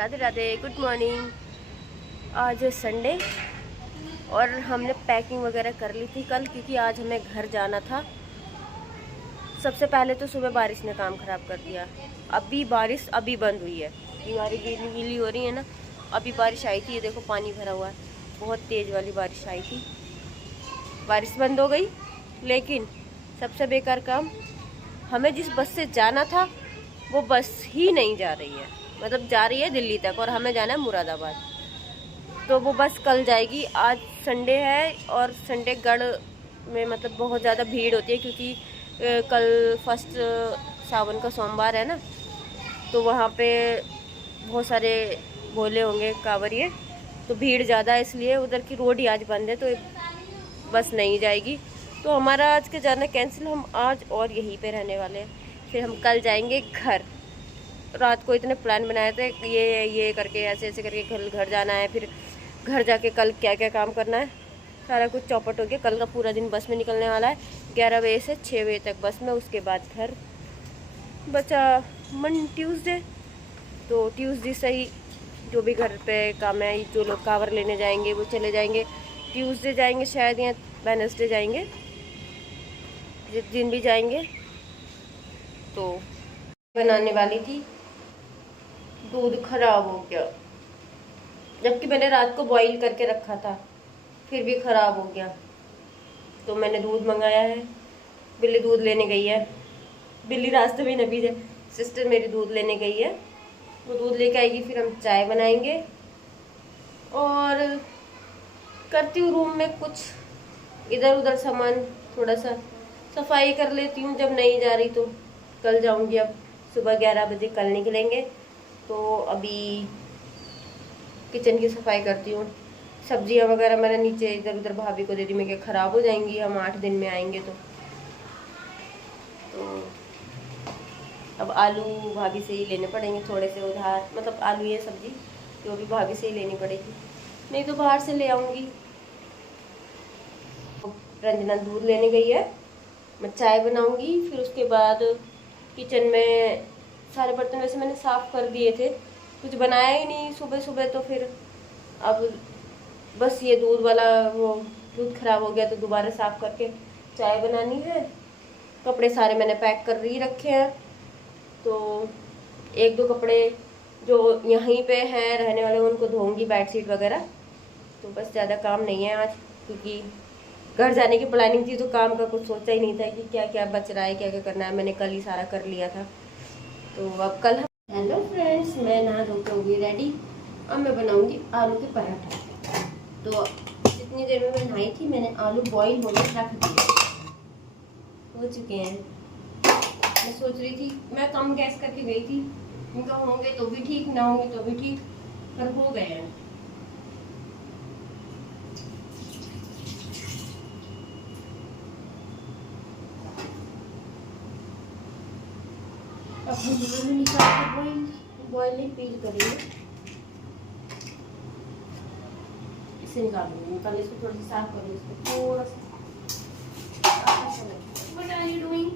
Radhe Radhe, good morning. आज Sunday और हमने पैकिंग वगैरह कर ली थी कल, क्योंकि आज हमें घर जाना था। सबसे पहले तो सुबह बारिश ने काम ख़राब कर दिया। अभी बारिश अभी बंद हुई है, दीवारें गीली हो रही है ना। अभी बारिश आई थी, ये देखो पानी भरा हुआ है, बहुत तेज़ वाली बारिश आई थी। बारिश बंद हो गई, लेकिन सबसे बेकार काम, हमें जिस बस से जाना था वो बस ही नहीं जा रही है। मतलब जा रही है दिल्ली तक और हमें जाना है मुरादाबाद। तो वो बस कल जाएगी। आज संडे है और संडे गढ़ में मतलब बहुत ज़्यादा भीड़ होती है, क्योंकि कल फर्स्ट सावन का सोमवार है ना, तो वहाँ पे बहुत सारे भोले होंगे कांवरिये, तो भीड़ ज़्यादा है, इसलिए उधर की रोड ही आज बंद है, तो बस नहीं जाएगी। तो हमारा आज के जाना कैंसिल। हम आज और यहीं पे रहने वाले हैं, फिर हम कल जाएंगे घर। रात को इतने प्लान बनाए थे, ये करके ऐसे ऐसे करके कल घर जाना है, फिर घर जाके कल क्या क्या काम करना है, सारा कुछ चौपट हो गया। कल का पूरा दिन बस में निकलने वाला है, 11 बजे से 6 बजे तक बस में, उसके बाद घर। बचा ट्यूसडे, तो ट्यूसडे से ही जो भी घर पे काम है, जो लोग कांवर लेने जाएंगे वो चले जाएंगे। ट्यूसडे जाएंगे शायद, या वेडनेसडे जाएंगे, जिस दिन भी जाएंगे। तो बनाने वाली थी, दूध खराब हो गया, जबकि मैंने रात को बॉईल करके रखा था, फिर भी खराब हो गया। तो मैंने दूध मंगाया है, बिल्ली दूध लेने गई है। बिल्ली रास्ते में नबी है, सिस्टर मेरी दूध लेने गई है, वो दूध लेके आएगी, फिर हम चाय बनाएंगे। और करती हूँ रूम में कुछ इधर उधर सामान, थोड़ा सा सफाई कर लेती हूँ जब नहीं जा रही तो। कल जाऊँगी, अब सुबह 11 बजे कल निकलेंगे, तो अभी किचन की सफाई करती हूँ। सब्जियाँ वगैरह मैंने नीचे इधर उधर भाभी को दे दी, मैं क्या ख़राब हो जाएंगी, हम 8 दिन में आएंगे तो अब आलू भाभी से ही लेने पड़ेंगे, थोड़े से उधार। मतलब आलू ये सब्जी जो भी भाभी से ही लेनी पड़ेगी, नहीं तो बाहर से ले आऊँगी। रंजना दूध लेने गई है, मैं चाय बनाऊँगी। फिर उसके बाद किचन में सारे बर्तन वैसे मैंने साफ़ कर दिए थे, कुछ बनाया ही नहीं सुबह सुबह, तो फिर अब बस ये दूध वाला वो दूध खराब हो गया, तो दोबारा साफ़ करके चाय बनानी है। कपड़े सारे मैंने पैक कर ही रखे हैं, तो एक दो कपड़े जो यहीं पे हैं रहने वाले उनको धोऊंगी, बेडशीट वगैरह। तो बस ज़्यादा काम नहीं है आज, क्योंकि घर जाने की प्लानिंग थी, तो काम का कुछ सोचा ही नहीं था कि क्या क्या बच रहा है, क्या क्या करना है। मैंने कल ही सारा कर लिया था, तो अब कल। हेलो फ्रेंड्स, मैं नहा धो के हो गई रेडी। अब मैं बनाऊंगी आलू के पराठा। तो जितनी देर में मैं नहाई थी, मैंने आलू बॉईल होने रख दिए, हो चुके हैं। मैं सोच रही थी, मैं कम गैस करके गई थी, उनका होंगे तो भी ठीक, ना होंगे तो भी ठीक, पर हो गए हैं। अब हम निकाल के बॉइलिंग पील करेंगे, इसे निकालूंगी। कल इसको थोड़ा सा साफ करूँगी, इसको थोड़ा सा। What are you doing?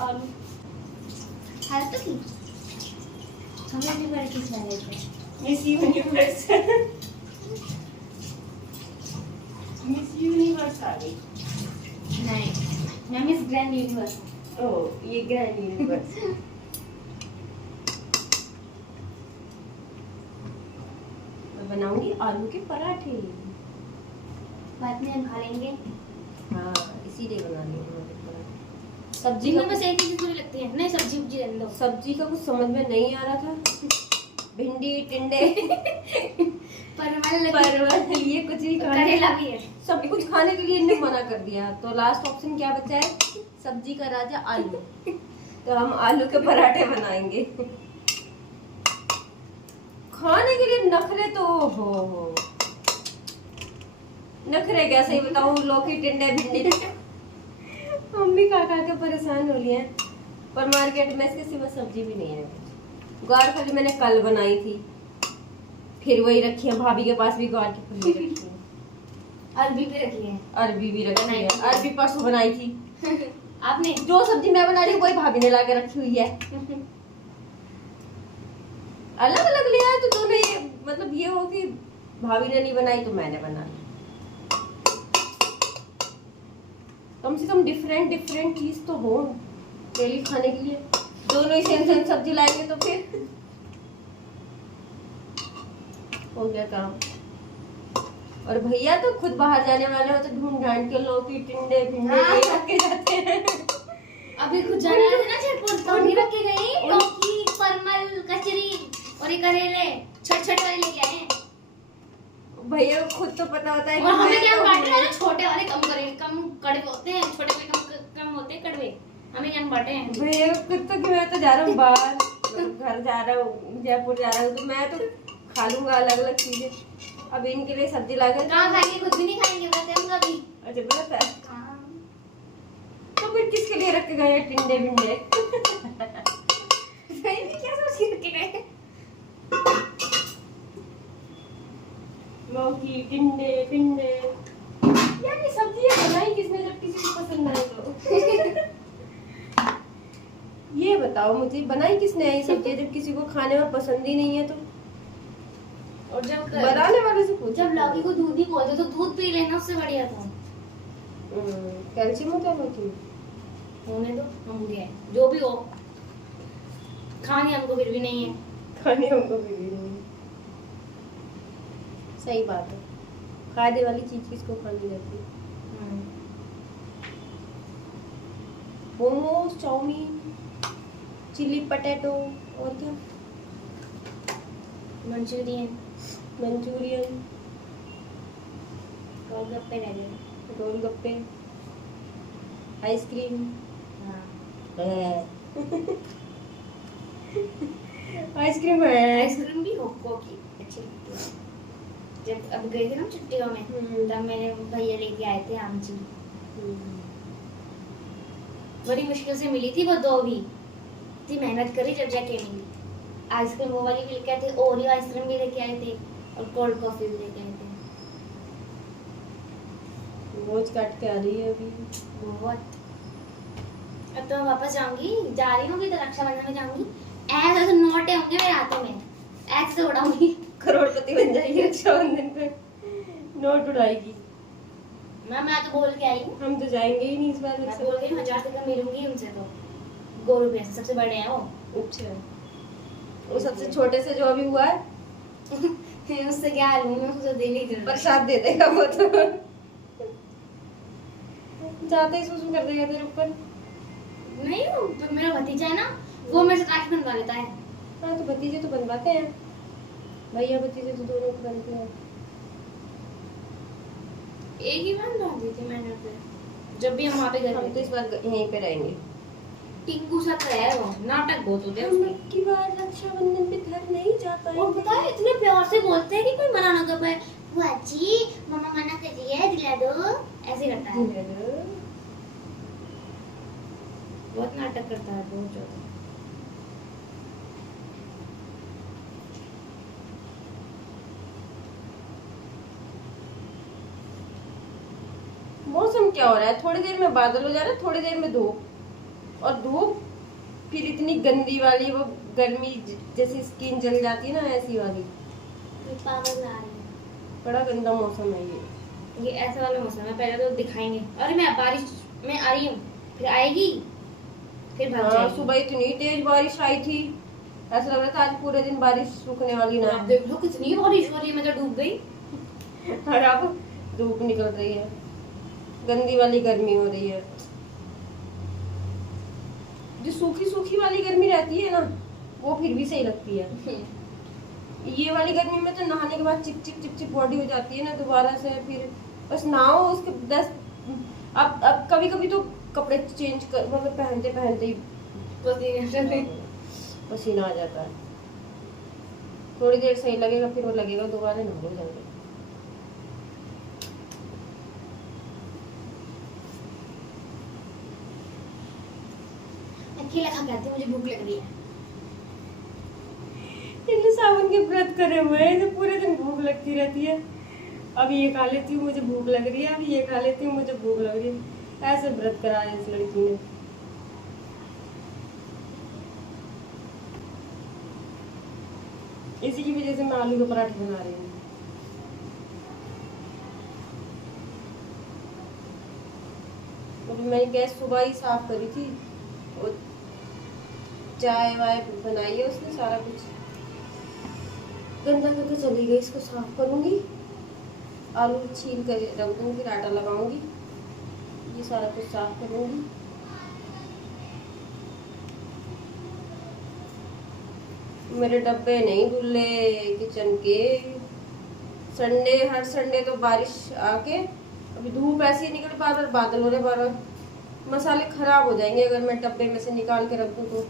आलू हेल्थ की हमें भी बड़ी किस लगे थे। मिस यूनिवर्स मिस यूनिवर्स आ गई। नहीं, मैं मिस ग्रैंड यूनिवर्स। ओह, ये ग्रैंड यूनिवर्स। मैं बनाऊंगी आलू के पराठे। बाद में हम खा लेंगे। हाँ, इसीलिए बना रही हूँ पराठे। सब्जी में बस एक ही चीज लगती है, नहीं सब्जी उब्जी रहने दो। सब्जी का कुछ समझ में नहीं आ रहा था, भिंडी टिंडे परवल ये कुछ भी करेला भी है, सब कुछ खाने के लिए इन्हें मना कर दिया। तो लास्ट ऑप्शन क्या बचा है? सब्जी का राजा आलू। तो हम आलू के पराठे बनाएंगे। खाने के लिए नखरे तो हो नखरे क्या सही बताऊं, लौकी टिंडे भिंडी हम भी खा खा के परेशान हो लिए हैं। पर मार्केट में इसके सिवा सब्जी भी नहीं है। ग्वार फली मैंने कल बनाई थी, फिर वही रखी है, भाभी के पास भी ग्वार की फली रखी है, अरबी भी रखी है, अरबी भी रखी है। अरबी परसों बनाई थी आपने। जो सब्जी मैं बना रही हूँ वही भाभी ने ला के रखी हुई है। अलग अलग ले मतलब ये हो कि भाभी ने नहीं बनाई तो मैंने बना ली। कम से कम डिफरेंट डिफरेंट चीज तो हो डेली खाने के लिए। दोनों ही सेम सेम सब्जी लाएंगे तो फिर हो गया काम। और भैया तो खुद बाहर जाने वाले हो तो ढूंढ ढांड के लौकी टिंडे भिंडे ये रख के जाते हैं। अभी कुछ जाना है ना जयपुर तो नहीं रख के गई। लौकी, परमल, कचरी और ये करेले छोटे-छोटे वाले लेके आए हैं। भैया को खुद तो पता होता है और हमें क्या बांटे हैं ना, छोटे वाले कम कड़वे होते हैं, छोटे वाले कम होते हैं कड़वे। हमें क्या बांटे हैं भैया को खुद तो कि मैं तो जा रहा हूँ बाहर, घर जा रहा हूँ, जयपुर जा रहा हूँ तो मैं तो खा लूंगा अलग अलग चीजें। अब इनके लिए सब्जी ला कर कहाँ खाएंगे, खुद भी नहीं खाएंगे वैसे हम कभी। अच्छा बता है तो फिर किसके लिए रख के गए हैं टिंडे भिंडे? क्या सोच के रखे गए? लौकी टिंडे भिंडे यार ये सब्जियां बनाई किसने जब किसी को पसंद आए तो? ये बताओ मुझे बनाई किसने है ये सब्जियां जब किसी को खाने में पसंद ही नहीं है तो? और जब बनाने वाले से पूछो। जब लौकी को दूध ही बोलते तो दूध पी लेना, उससे बढ़िया था। कैल्शियम होता है लौकी में। होने दो, हम बूढ़े हैं जो भी हो, खानी हमको फिर भी नहीं है। खाने हमको भी नहीं है। सही बात है, खाने वाली चीज किसको खानी रहती है? मोमोज, चाउमीन, चिली पटेटो और क्या, मंचूरियन, मंचूरियन, गोलगप्पे रह गए। गोलगप्पे, आइसक्रीम। आइसक्रीम है। आइसक्रीम भी होको की अच्छी लगती है। जब अब गए थे ना छुट्टियों में तब मेरे भैया लेके आए थे आमची। बड़ी मुश्किल से मिली थी वो दो भी, इतनी मेहनत करी जब जाके मिली। आइसक्रीम वो वाली भी लेके आए थे, ओरियो आइसक्रीम भी लेके आए थे और कोल्ड कॉफी भी लेके आए थे। रोज काट के आ रही है अभी बहुत। अब तो मैं वापस जाऊंगी, जा रही हूँ तो रक्षाबंधन में जाऊंगी। ऐसे ऐसे नोटे होंगे मेरे हाथों में, ऐसे उड़ाऊंगी। करोड़पति बन जाएगी रक्षाबंधन पे, नोट उड़ाएगी। मैं तो बोल के आई हूँ, हम तो जाएंगे ही नहीं इस बार। मैं बोल गई 1000 तक मिलूंगी उनसे तो। गोरू भैंस सबसे बड़े हैं वो। अच्छा, वो सबसे छोटे से जो अभी हुआ है उससे क्या लूंगी, उससे दे नहीं दूंगी। प्रसाद दे देगा वो तो। जाते ही सुसु कर देगा तेरे ऊपर। नहीं वो तो मेरा भतीजा है ना, वो मेरे से राखी बनवा लेता है। हाँ तो भतीजे तो बनवाते हैं, भैया भतीजे तो दोनों को बनते हैं। एक ही बार बनती थी मैंने तो, जब भी हम वहाँ पे गए हम तो इस बार यहीं पे रहेंगे। टिंकू सा तो है वो, नाटक बहुत होते हैं हम उसके। अब की बार रक्षाबंधन पे घर नहीं जा पाएंगे। और पता है इतने प्यार से बोलते हैं कि कोई मना ना कर पाए। बुआ जी मम्मा मना कर रही है, दिला दो, ऐसे करता है। बहुत नाटक करता है, बहुत ज्यादा। मौसम क्या हो रहा है, थोड़ी देर में बादल हो जा रहा है, थोड़ी देर में धूप, और धूप फिर इतनी गंदी वाली, वो गर्मी जैसी स्किन जल जाती है ना, ऐसी वाली। पागल आ रही है। बड़ा गंदा मौसम है ये ऐसा वाला मौसम है, पहले तो दिखाएंगे। अरे मैं बारिश में आ रही हूँ, फिर आएगी, फिर भाग हाँ, जाएगी। सुबह इतनी तेज बारिश आई थी, ऐसा लग रहा था आज पूरे दिन बारिश रुकने वाली ना आप देख लो कितनी बारिश हो रही है, मैं तो डूब गई। और अब धूप निकल रही है, गंदी वाली गर्मी हो रही है। जो सूखी सूखी वाली गर्मी रहती है ना, वो फिर भी सही लगती है। ये वाली गर्मी में तो नहाने के बाद chip chip chip chip body हो जाती है ना, दोबारा से फिर बस नहाओ उसके 10। अब कभी कभी तो कपड़े चेंज कर, मतलब पहनते पहनते ही पसीना आ जाता है। थोड़ी देर सही लगेगा, फिर वो लगेगा दोबारा नहा लो जल्दी। अकेला खा के आती हूँ, मुझे भूख लग रही है। इतने सावन के व्रत करे हुए हैं तो पूरे दिन भूख लगती रहती है। अब ये खा लेती हूँ मुझे भूख लग रही है, अब ये खा लेती हूँ मुझे भूख लग रही है। ऐसे व्रत कराया इस लड़की ने। इसी की वजह से मैं आलू के पराठे बना रही हूँ। मैंने गैस सुबह ही साफ करी थी और चाय वाय बनाई है उसने, सारा कुछ गंदा करके चली गई। इसको साफ करूंगी, आलू छील कर रख दूंगी, फिर आटा लगाऊंगी, ये सारा कुछ साफ करूंगी। मेरे डब्बे नहीं धुले किचन के। संडे, हर संडे तो बारिश आके, अभी धूप ऐसी निकल, बादल बादल हो रहे बार, मसाले खराब हो जाएंगे अगर मैं डब्बे में से निकाल के रख दूँ तो।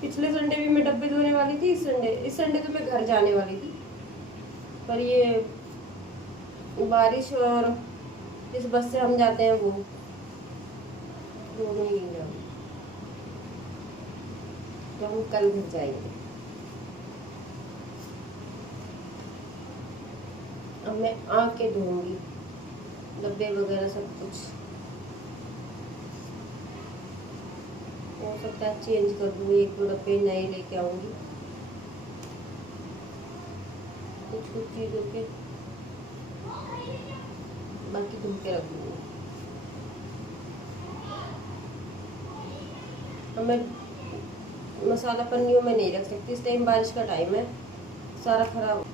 पिछले संडे भी मैं डब्बे धोने वाली थी, इस संडे तो मैं घर जाने वाली थी, पर ये बारिश और जिस बस से हम जाते हैं वो दोनों ही गिर जाओ, तो हम कल घर जाएंगे। अब मैं आके धोऊंगी डब्बे वगैरह सब कुछ, हो सकता है चेंज कर दूँ, 1-2 डब्बे नए लेके आऊंगी, कुछ चीज़ों के, बाकी धो के रख दूँगी। अब मैं मसाला पन्नियों में नहीं रख सकती, इस टाइम बारिश का टाइम है, सारा खराब।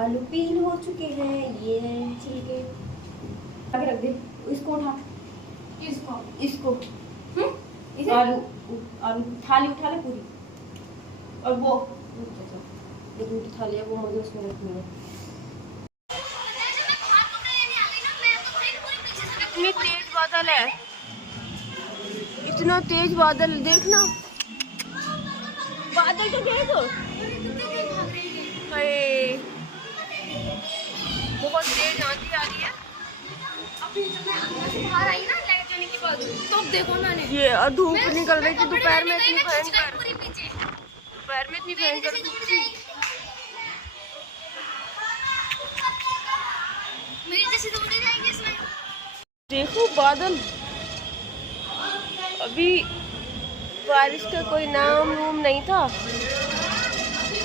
आलू पील हो चुके हैं, ये छिलके आगे रख दे। इसको उठा, इसको आलू आलू थाली उठा ले पूरी, और वो ये दूसरी थाली है वो मुझे उसमें रखनी है। इतनी तेज बादल है, इतना तेज बादल, देखना बादल तो देखो, बहुत तेज आंधी आ रही है। अभी जब मैं अंदर से बाहर आई ना लाइट जाने के बाद, तब देखो मैंने ये धूप निकल रही थी दोपहर में, इतनी दोपहर में इतनी भयंकर धूप थी। मेरी जैसे दौड़े जाएंगे इसमें। देखो बादल, अभी बारिश का कोई नाम नूम नहीं था,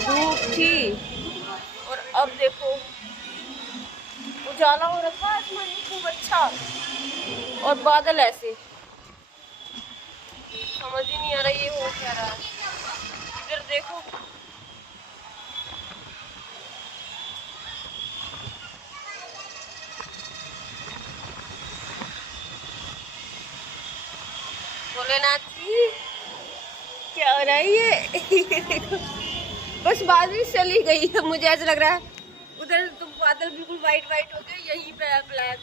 धूप थी, और अब देखो उजाला हो रखा है आसमान में खूब अच्छा, और बादल ऐसे, समझ ही नहीं आ रहा ये हो क्या रहा है। इधर देखो, भोलेनाथ जी क्या हो रहा है ये बस बारिश चली गई है, मुझे ऐसा लग रहा है उधर तो बादल बिल्कुल वाइट वाइट हो गए, यहीं पे ब्लैक।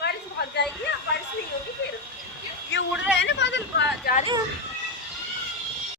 बारिश भाग जाएगी, अब बारिश नहीं होगी फिर, ये उड़ रहे हैं ना बादल, जा रहे हैं।